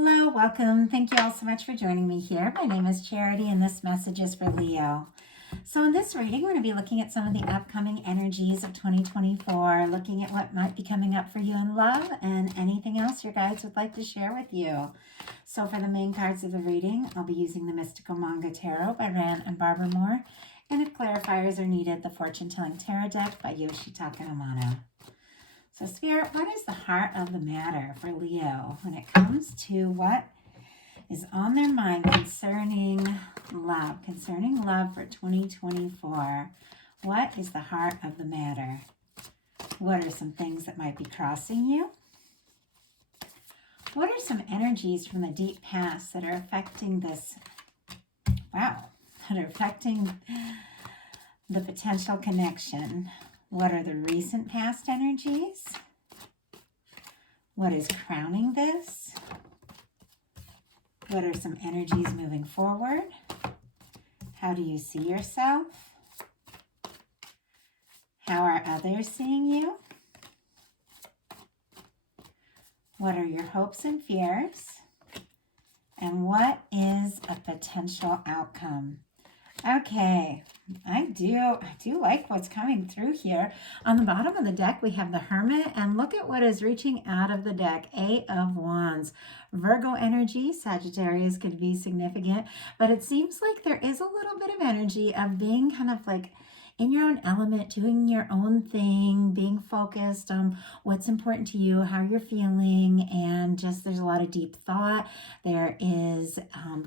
Hello, welcome. Thank you all so much for joining me here. My name is Charity and this message is for Leo. So in this reading, we're going to be looking at some of the upcoming energies of 2024, looking at what might be coming up for you in love and anything else your guides would like to share with you. So for the main cards of the reading, I'll be using the Mystical Manga Tarot by Ran and Barbara Moore. And if clarifiers are needed, the Fortune Telling Tarot deck by Yoshitaka Amano. So Spirit, what is the heart of the matter for Leo when it comes to what is on their mind concerning love for 2024? What is the heart of the matter? What are some things that might be crossing you? What are some energies from the deep past that are affecting this, that are affecting the potential connection? What are the recent past energies? What is crowning this? What are some energies moving forward? How do you see yourself? How are others seeing you? What are your hopes and fears? And what is a potential outcome? Okay, I do like what's coming through here. On the bottom of the deck, we have the Hermit, and look at what is reaching out of the deck. 8 of Wands. Virgo energy, Sagittarius could be significant, but it seems like there is a little bit of energy of being kind of like in your own element, doing your own thing, being focused on what's important to you, how you're feeling, and just there's a lot of deep thought. There is,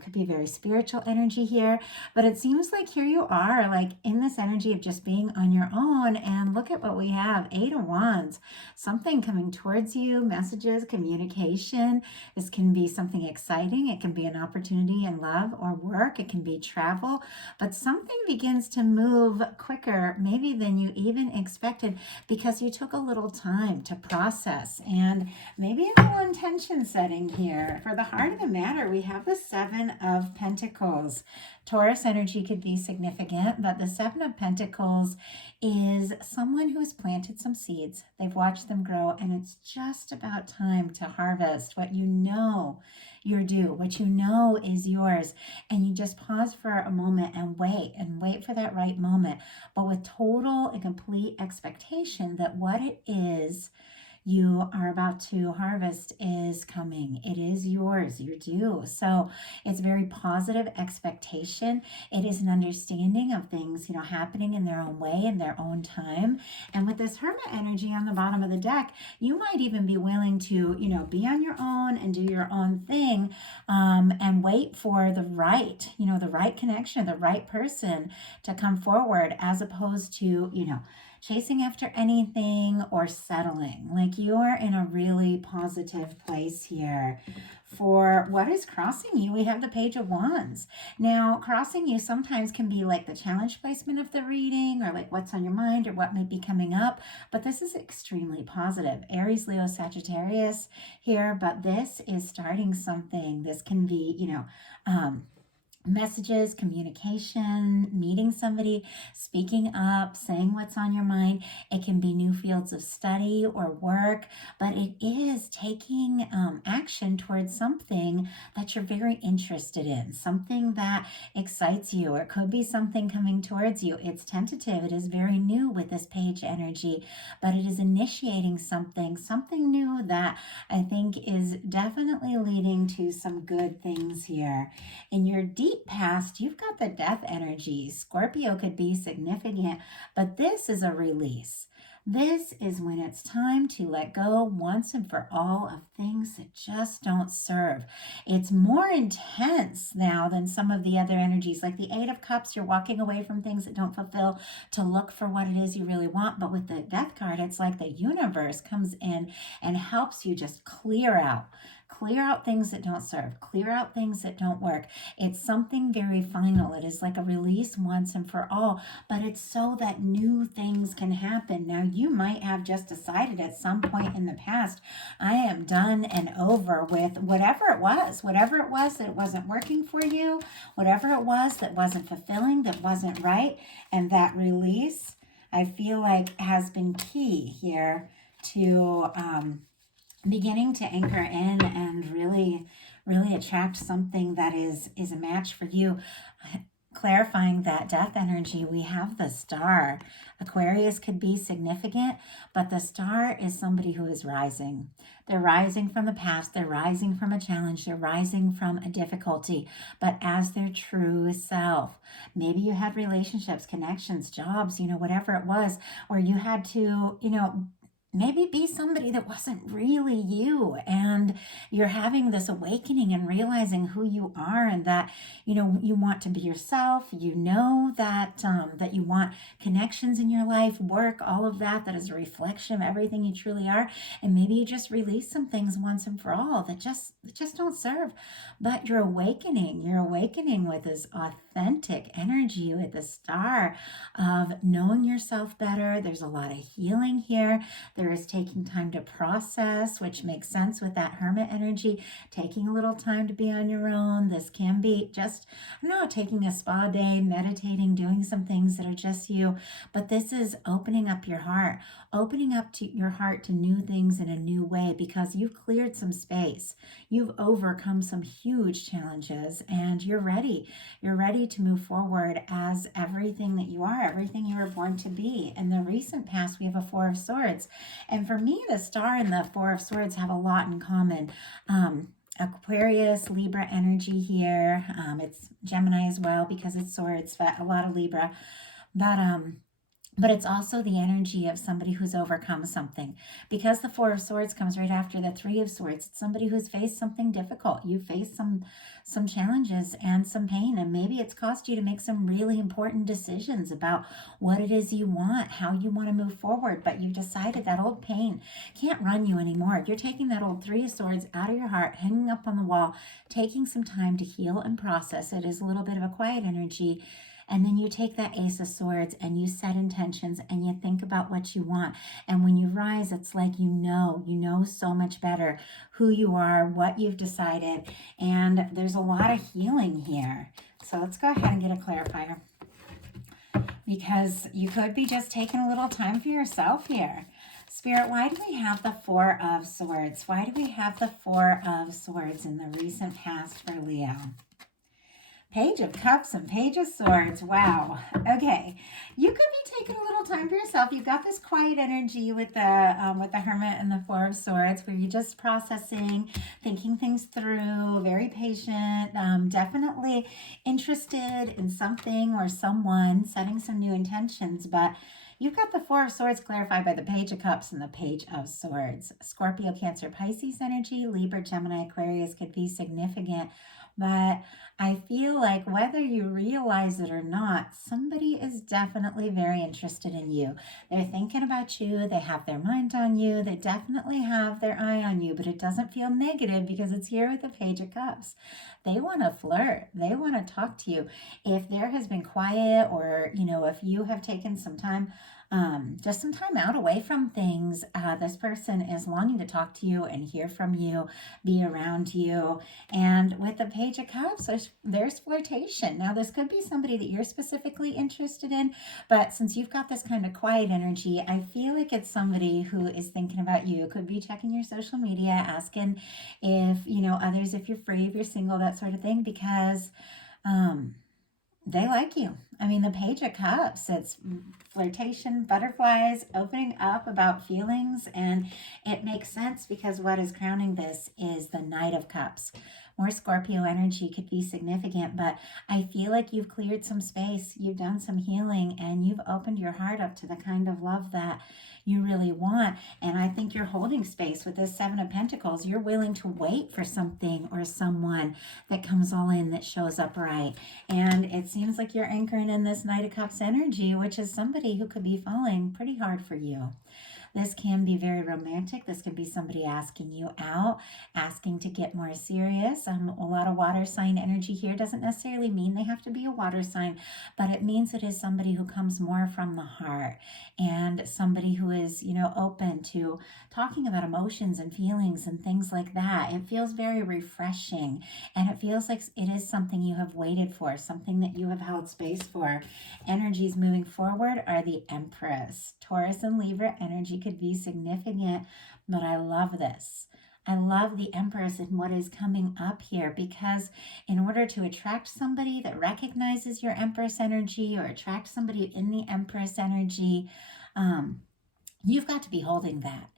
could be a very spiritual energy here, but it seems like here you are, like in this energy of just being on your own, and look at what we have, 8 of Wands, something coming towards you, messages, communication. This can be something exciting. It can be an opportunity in love or work. It can be travel, but something begins to move quicker maybe than you even expected because you took a little time to process and maybe a little intention setting here. For the heart of the matter, we have the 7 of Pentacles. Taurus energy could be significant, but the 7 of Pentacles is someone who has planted some seeds. They've watched them grow, and it's just about time to harvest what you know you're due, what you know is yours. And you just pause for a moment and wait for that right moment, but with total and complete expectation that what it is you are about to harvest is coming. It is yours. You're due. So it's very positive expectation. It is an understanding of things, happening in their own way, in their own time. And with this Hermit energy on the bottom of the deck, you might even be willing to, be on your own and do your own thing, and wait for the right connection, the right person to come forward, as opposed to, chasing after anything or settling. Like you are in a really positive place here. For what is crossing you, we have the Page of Wands. Now, crossing you sometimes can be like the challenge placement of the reading, or like what's on your mind or what might be coming up, but this is extremely positive. Aries, Leo, Sagittarius here, but this is starting something. This can be, messages, communication, meeting somebody, speaking up, saying what's on your mind. It can be new fields of study or work, but it is taking action towards something that you're very interested in, something that excites you, or it could be something coming towards you. It's tentative. It is very new with this page energy, but it is initiating something new that I think is definitely leading to some good things here. In your deep past, you've got the Death energy. Scorpio could be significant, but this is a release. This is when it's time to let go once and for all of things that just don't serve. It's more intense now than some of the other energies. Like the 8 of Cups, you're walking away from things that don't fulfill to look for what it is you really want. But with the Death card, it's like the universe comes in and helps you just clear out things that don't serve, clear out things that don't work. It's something very final. It is like a release once and for all, but it's so that new things can happen. Now, you might have just decided at some point in the past, I am done and over with whatever it was that wasn't working for you, whatever it was that wasn't fulfilling, that wasn't right. And that release, I feel like, has been key here to beginning to anchor in and really really attract something that is a match for you. Clarifying that death energy, we have the star. Aquarius could be significant, but the star is somebody who is rising. They're rising from the past, they're rising from a challenge, they're rising from a difficulty, but as their true self. Maybe you had relationships, connections, jobs, whatever it was, where you had to, maybe be somebody that wasn't really you, and you're having this awakening and realizing who you are, and that you want to be yourself. That you want connections in your life, work, all of that is a reflection of everything you truly are. And maybe you just release some things once and for all that just don't serve. But you're awakening with this authentic energy, with the star of knowing yourself better. There's a lot of healing here. There is taking time to process, which makes sense with that hermit energy, taking a little time to be on your own. This can be just, taking a spa day, meditating, doing some things that are just you. But this is opening up your heart, opening up to your heart to new things in a new way, because you've cleared some space. You've overcome some huge challenges, and you're ready. You're ready to move forward as everything that you are, everything you were born to be. In the recent past, we have a Four of Swords. And for me, the star and the Four of Swords have a lot in common. Aquarius, Libra energy here. It's Gemini as well because it's swords, but a lot of Libra. But it's also the energy of somebody who's overcome something. Because the Four of Swords comes right after the Three of Swords, it's somebody who's faced something difficult. You face some challenges and some pain, and maybe it's caused you to make some really important decisions about what it is you want, how you want to move forward, but you've decided that old pain can't run you anymore. You're taking that old Three of Swords out of your heart, hanging up on the wall, taking some time to heal and process. It is a little bit of a quiet energy. And then you take that Ace of Swords and you set intentions and you think about what you want. And when you rise, it's like you know so much better who you are, what you've decided. And there's a lot of healing here. So let's go ahead and get a clarifier, because you could be just taking a little time for yourself here. Spirit, why do we have the Four of Swords? Why do we have the Four of Swords in the recent past for Leo? Page of Cups and Page of Swords. Wow. Okay. You could be taking a little time for yourself. You've got this quiet energy with the Hermit and the Four of Swords, where you're just processing, thinking things through, very patient, definitely interested in something or someone, setting some new intentions. But you've got the Four of Swords clarified by the Page of Cups and the Page of Swords. Scorpio, Cancer, Pisces energy, Libra, Gemini, Aquarius could be significant. But I feel like whether you realize it or not, somebody is definitely very interested in you. They're thinking about you. They have their mind on you. They definitely have their eye on you, but it doesn't feel negative because it's here with the Page of Cups. They want to flirt. They want to talk to you. If there has been quiet, or, if you have taken some time, just some time out away from things, this person is longing to talk to you and hear from you, be around you. And with the Page of Cups, there's flirtation. Now, this could be somebody that you're specifically interested in, but since you've got this kind of quiet energy, I feel like it's somebody who is thinking about you. Could be checking your social media, asking if, others, if you're free, if you're single, that sort of thing, because they like you. I mean, the Page of Cups, it's flirtation, butterflies, opening up about feelings, and it makes sense because what is crowning this is the Knight of Cups. More Scorpio energy could be significant, but I feel like you've cleared some space, you've done some healing, and you've opened your heart up to the kind of love that you really want. And I think you're holding space with this Seven of Pentacles. You're willing to wait for something or someone that comes all in, that shows up right. And it seems like you're anchoring in this Knight of Cups energy, which is somebody who could be falling pretty hard for you. This can be very romantic. This could be somebody asking you out, asking to get more serious. A lot of water sign energy here doesn't necessarily mean they have to be a water sign, but it means it is somebody who comes more from the heart, and somebody who is, open to talking about emotions and feelings and things like that. It feels very refreshing, and it feels like it is something you have waited for, something that you have held space for. Energies moving forward are the Empress. Taurus and Libra energy could be significant, but I love this. I love the Empress and what is coming up here, because in order to attract somebody that recognizes your Empress energy or attract somebody in the Empress energy, you've got to be holding that.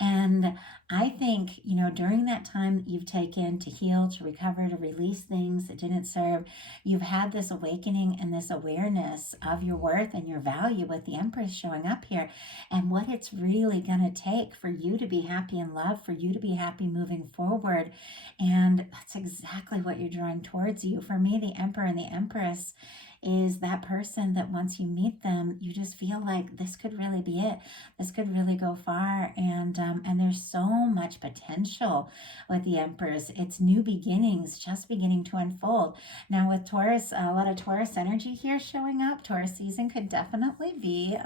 And I think, during that time that you've taken to heal, to recover, to release things that didn't serve, you've had this awakening and this awareness of your worth and your value with the Empress showing up here, and what it's really going to take for you to be happy in love, for you to be happy moving forward. And that's exactly what you're drawing towards you. For me, the Emperor and the Empress is that person that once you meet them, you just feel like this could really be it. This could really go far. And there's so much potential with the Empress. It's new beginnings just beginning to unfold. Now with Taurus, a lot of Taurus energy here showing up. Taurus season could definitely be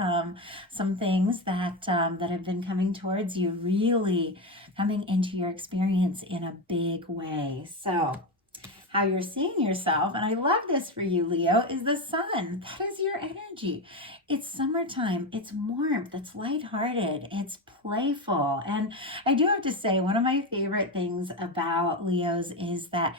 some things that have been coming towards you, really coming into your experience in a big way. So how you're seeing yourself, and I love this for you, Leo, is the sun. That is your energy. It's summertime. It's warmth. It's lighthearted. It's playful. And I do have to say, one of my favorite things about Leos is that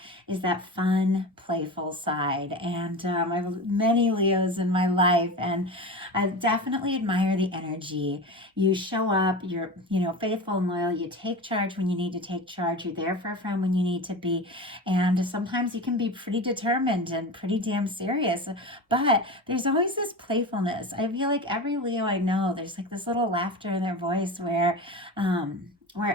fun, playful side. And I have many Leos in my life, and I definitely admire the energy. You show up, you're, faithful and loyal. You take charge when you need to take charge. You're there for a friend when you need to be. And sometimes you can be pretty determined and pretty damn serious, but there's always this playfulness. I feel like every Leo I know, there's like this little laughter in their voice where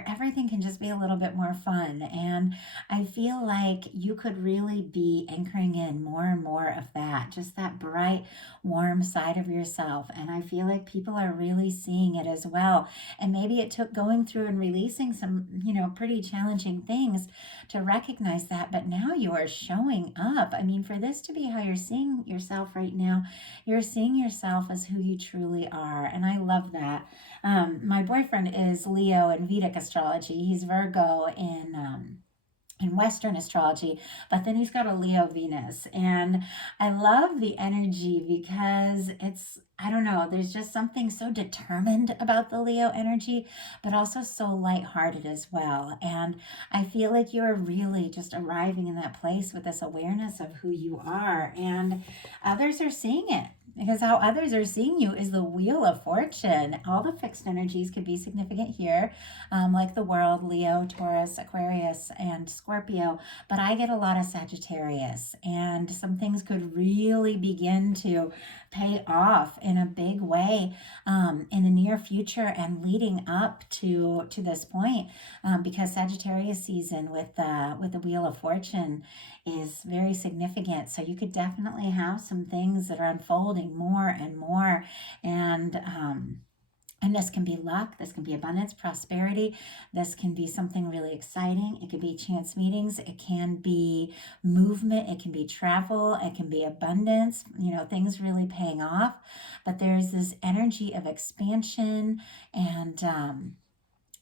everything can just be a little bit more fun. And I feel like you could really be anchoring in more and more of that, just that bright, warm side of yourself. And I feel like people are really seeing it as well. And maybe it took going through and releasing some, pretty challenging things to recognize that. But now you are showing up. I mean, for this to be how you're seeing yourself right now, you're seeing yourself as who you truly are. And I love that. My boyfriend is Leo in Vedic astrology. He's Virgo in Western astrology, but then he's got a Leo Venus. And I love the energy because I don't know, there's just something so determined about the Leo energy, but also so lighthearted as well. And I feel like you're really just arriving in that place with this awareness of who you are, and others are seeing it. Because how others are seeing you is the Wheel of Fortune. All the fixed energies could be significant here, like the World, Leo, Taurus, Aquarius, and Scorpio. But I get a lot of Sagittarius, and some things could really begin to pay off in a big way in the near future and leading up to this point, because Sagittarius season with the Wheel of Fortune is very significant. So you could definitely have some things that are unfolding more and more. And this can be luck, this can be abundance, prosperity, this can be something really exciting. It could be chance meetings, it can be movement, it can be travel, it can be abundance, things really paying off. But there's this energy of expansion, and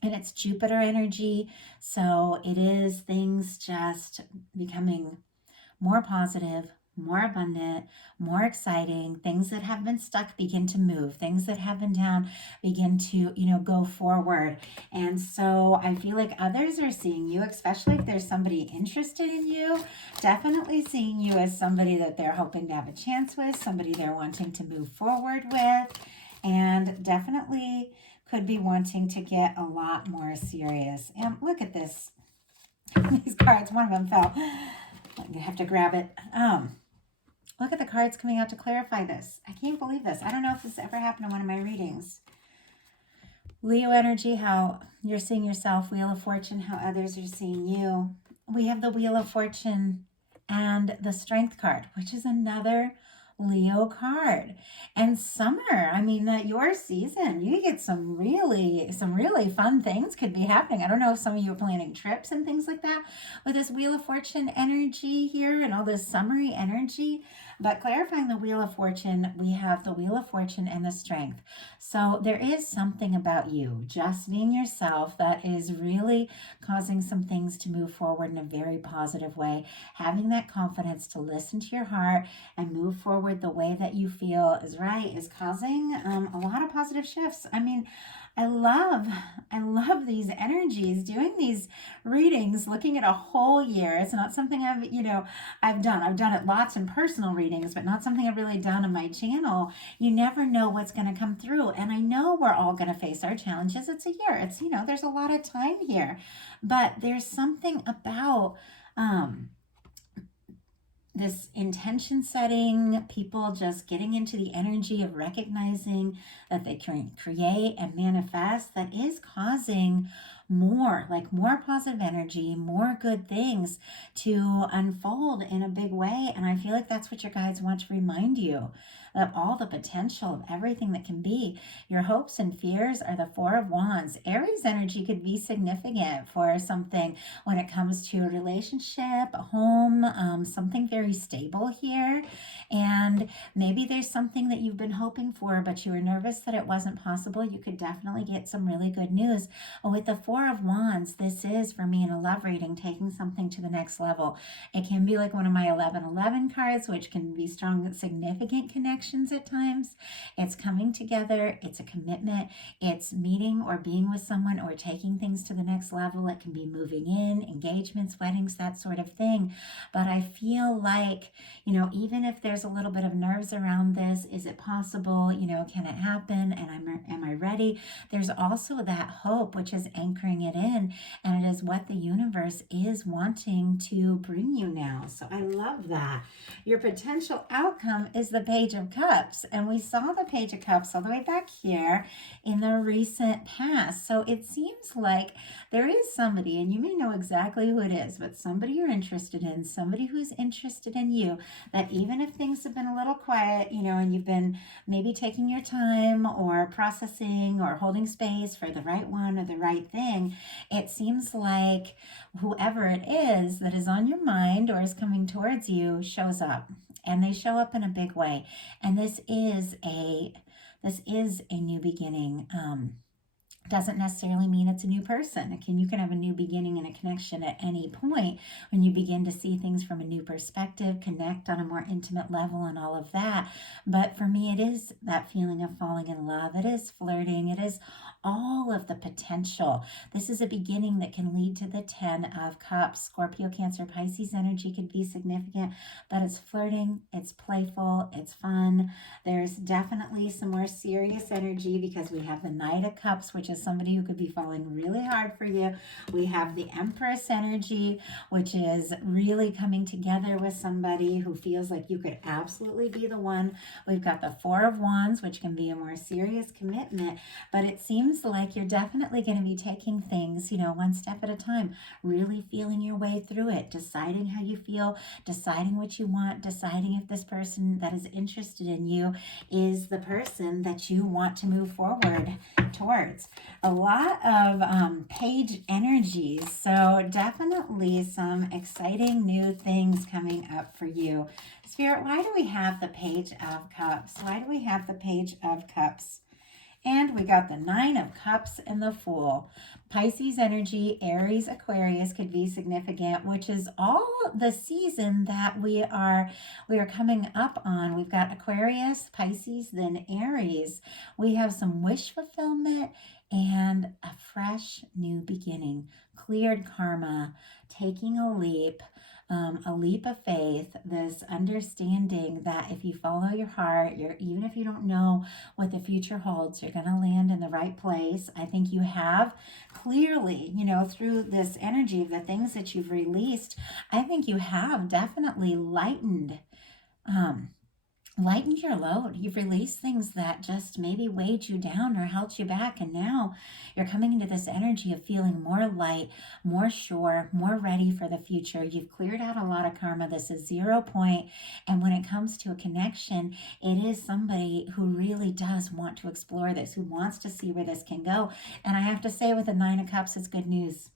it's Jupiter energy. So it is things just becoming more positive, more abundant, more exciting. Things that have been stuck begin to move. Things that have been down begin to, go forward. And so I feel like others are seeing you, especially if there's somebody interested in you, definitely seeing you as somebody that they're hoping to have a chance with, somebody they're wanting to move forward with, and definitely could be wanting to get a lot more serious. And look at this. These cards, one of them fell. I'm going to have to grab it. Look at the cards coming out to clarify this. I can't believe this. I don't know if this ever happened in one of my readings. Leo energy, how you're seeing yourself. Wheel of Fortune, how others are seeing you. We have the Wheel of Fortune and the Strength card, which is another Leo card. And summer, I mean, your season, you get some really fun things could be happening. I don't know if some of you are planning trips and things like that with this Wheel of Fortune energy here and all this summery energy. But clarifying the Wheel of Fortune, we have the Wheel of Fortune and the Strength. So there is something about you just being yourself that is really causing some things to move forward in a very positive way. Having that confidence to listen to your heart and move forward forward the way that you feel is right is causing a lot of positive shifts. I mean, I love these energies, doing these readings, looking at a whole year. It's not something I've done. I've done it lots in personal readings, but not something I've really done on my channel. You never know what's going to come through. And I know we're all going to face our challenges. It's a year. It's, there's a lot of time here, but there's something about, this intention setting, people just getting into the energy of recognizing that they can create and manifest, that is causing more positive energy, more good things to unfold in a big way. And I feel like that's what your guides want to remind you of, all the potential of everything that can be. Your hopes and fears are the Four of Wands. Aries energy could be significant for something when it comes to a relationship, a home, something very stable here. And maybe there's something that you've been hoping for, but you were nervous that it wasn't possible. You could definitely get some really good news. With the Four of Wands, this is, for me in a love reading, taking something to the next level. It can be like one of my 1111 cards, which can be strong, significant connections at times. It's coming together. It's a commitment. It's meeting or being with someone or taking things to the next level. It can be moving in, engagements, weddings, that sort of thing. But I feel like, even if there's a little bit of nerves around this, is it possible? Can it happen? And am I ready? There's also that hope, which is anchoring it in, and it is what the universe is wanting to bring you now. So I love that. Your potential outcome is the Page of Cups, and we saw the Page of Cups all the way back here in the recent past. So it seems like there is somebody, and you may know exactly who it is, but somebody you're interested in, somebody who's interested in you, that even if things have been a little quiet, and you've been maybe taking your time or processing or holding space for the right one or the right thing, it seems like whoever it is that is on your mind or is coming towards you shows up, and they show up in a big way. And this is a new beginning. Doesn't necessarily mean it's a new person. You can have a new beginning and a connection at any point when you begin to see things from a new perspective, connect on a more intimate level and all of that. But for me, it is that feeling of falling in love. It is flirting. It is all of the potential. This is a beginning that can lead to the 10 of Cups. Scorpio, Cancer, Pisces energy could be significant, but it's flirting, it's playful, it's fun. There's definitely some more serious energy because we have the Knight of Cups, which is somebody who could be falling really hard for you. We have the Empress energy, which is really coming together with somebody who feels like you could absolutely be the one. We've got the Four of Wands, which can be a more serious commitment, but it seems like you're definitely going to be taking things, one step at a time, really feeling your way through it, deciding how you feel, deciding what you want, deciding if this person that is interested in you is the person that you want to move forward towards. A lot of page energies, so definitely some exciting new things coming up for you. Spirit, why do we have the Page of Cups? Why do we have the Page of Cups? And we got the Nine of Cups and the Fool. Pisces energy, Aries, Aquarius could be significant, which is all the season that we are coming up on. We've got Aquarius, Pisces, then Aries. We have some wish fulfillment and a fresh new beginning, cleared karma, taking a leap of faith, this understanding that if you follow your heart, even if you don't know what the future holds, you're going to land in the right place. I think you have clearly, through this energy of the things that you've released, I think you have definitely lightened your load. You've released things that just maybe weighed you down or held you back, and now you're coming into this energy of feeling more light, more sure, more ready for the future. You've cleared out a lot of karma. This is 0 point, and when it comes to a connection, it is somebody who really does want to explore this, who wants to see where this can go. And I have to say, with the Nine of Cups, it's good news.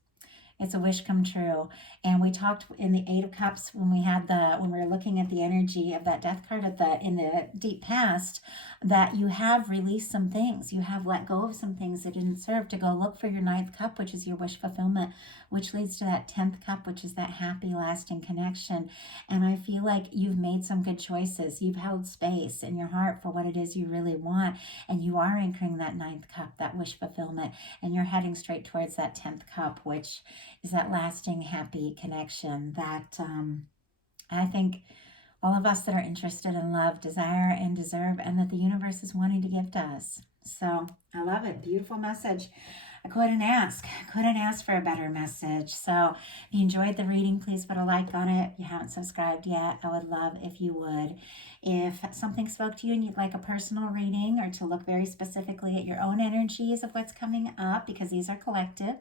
It's a wish come true. And we talked in the Eight of Cups when we were looking at the energy of that death card in the deep past, that you have released some things. You have let go of some things that didn't serve, to go look for your ninth cup, which is your wish fulfillment, which leads to that 10th cup, which is that happy lasting connection. And I feel like you've made some good choices. You've held space in your heart for what it is you really want. And you are anchoring that ninth cup, that wish fulfillment, and you're heading straight towards that 10th cup, which is that lasting happy connection that I think all of us that are interested in love desire and deserve, and that the universe is wanting to give to us. So I love it. Beautiful message. I couldn't ask for a better message. So if you enjoyed the reading, please put a like on it. If you haven't subscribed yet, I would love if you would. If something spoke to you and you'd like a personal reading, or to look very specifically at your own energies of what's coming up, because these are collective,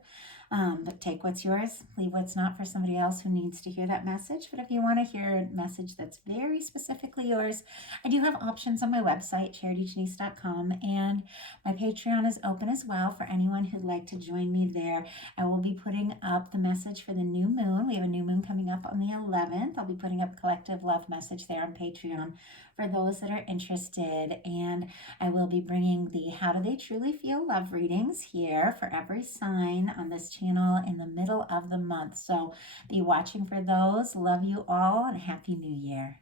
but take what's yours, leave what's not for somebody else who needs to hear that message. But if you want to hear a message that's very specifically yours, I do have options on my website, charityjanice.com, and my Patreon is open as well for anyone who'd like to join me there. I will be putting up the message for the new moon. We have a new moon coming up on the 11th. I'll be putting up a collective love message there on Patreon for those that are interested. And I will be bringing the How Do They Truly Feel love readings here for every sign on this channel in the middle of the month. So be watching for those. Love you all, and Happy New Year.